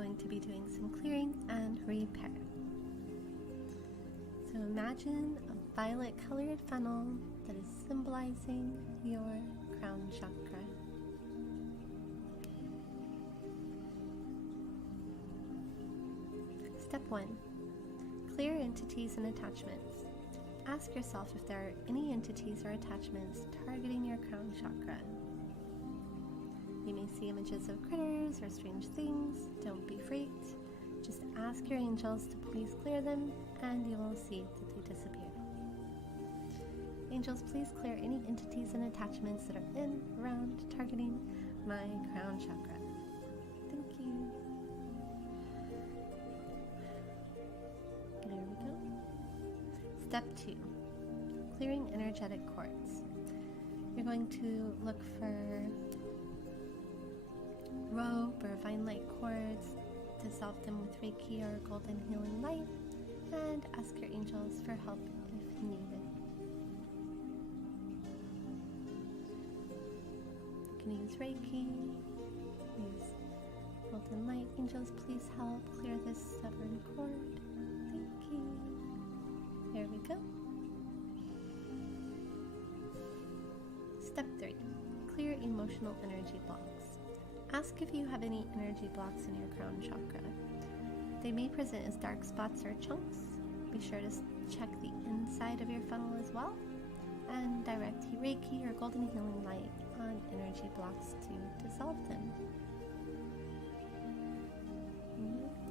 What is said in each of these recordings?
going to be doing some clearing and repair. So imagine a violet colored funnel that is symbolizing your crown chakra. Step 1. Clear entities and attachments. Ask yourself if there are any entities or attachments targeting your crown chakra. You may see images of critters or strange things. Don't be freaked. Just ask your angels to please clear them, and you will see that they disappear. Angels, please clear any entities and attachments that are in, around, targeting my crown chakra. Thank you. There we go. Step 2. Clearing energetic cords. You're going to look for rope or vine light cords, dissolve them with Reiki or golden healing light, and ask your angels for help if needed. You can use Reiki, use golden light. Angels, please help clear this stubborn cord. Thank you. There we go. Step 3. Clear emotional energy blocks. Ask if you have any energy blocks in your crown chakra. They may present as dark spots or chunks. Be sure to check the inside of your funnel as well, and direct Reiki or golden healing light on energy blocks to dissolve them.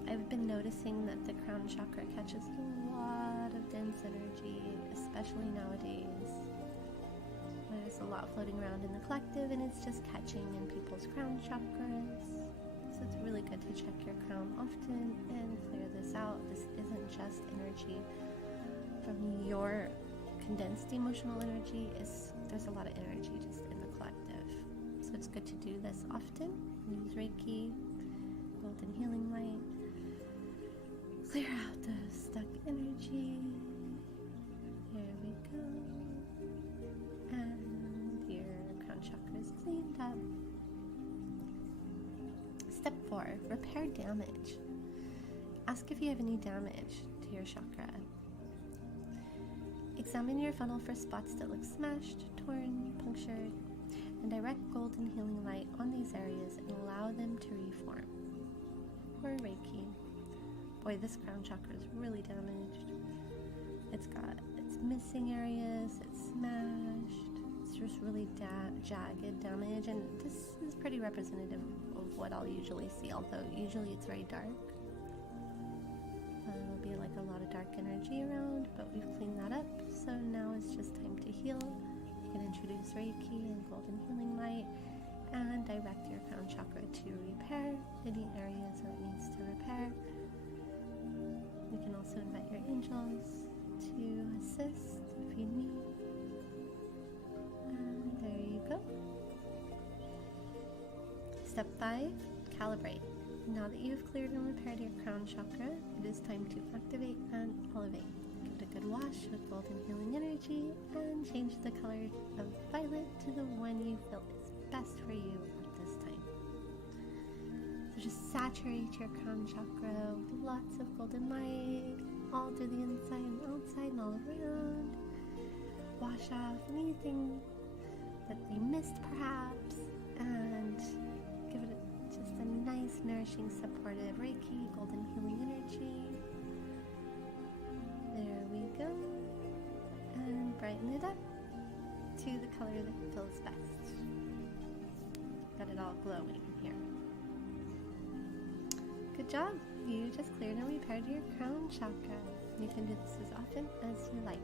I've been noticing that the crown chakra catches a lot of dense energy, especially nowadays. There's a lot floating around in the collective, and it's just catching in people's crown chakras. So it's really good to check your crown often and clear this out. This isn't just energy from your condensed emotional energy. There's a lot of energy just in the collective. So it's good to do this often. Use Reiki, golden healing light. Clear out the stuck energy. There we go. And your crown chakra is cleaned up. Step 4. Repair damage. Ask if you have any damage to your chakra. Examine your funnel for spots that look smashed, torn, punctured, and direct golden healing light on these areas and allow them to reform. Or Reiki. Boy, this crown chakra is really damaged. It's missing areas, it's smashed, it's just really jagged damage, and this is pretty representative of what I'll usually see, although usually it's very dark. There'll be like a lot of dark energy around, but we've cleaned that up, so now it's just time to heal. You can introduce Reiki and golden healing light and direct your crown chakra to repair any areas where it needs to repair. You can also invite your angels to assist if you need. And there you go. Step 5, calibrate. Now that you've cleared and repaired your crown chakra, it is time to activate and elevate. Give it a good wash with golden healing energy and change the color of violet to the one you feel is best for you at this time. So just saturate your crown chakra with lots of golden light, all through the inside and outside and all around. Wash off anything that you missed perhaps, and give it just a nice, nourishing, supportive Reiki, golden healing energy. There we go. And brighten it up to the color that feels best. Got it all glowing here. Good job! You just cleared and repaired your crown chakra. You can do this as often as you like.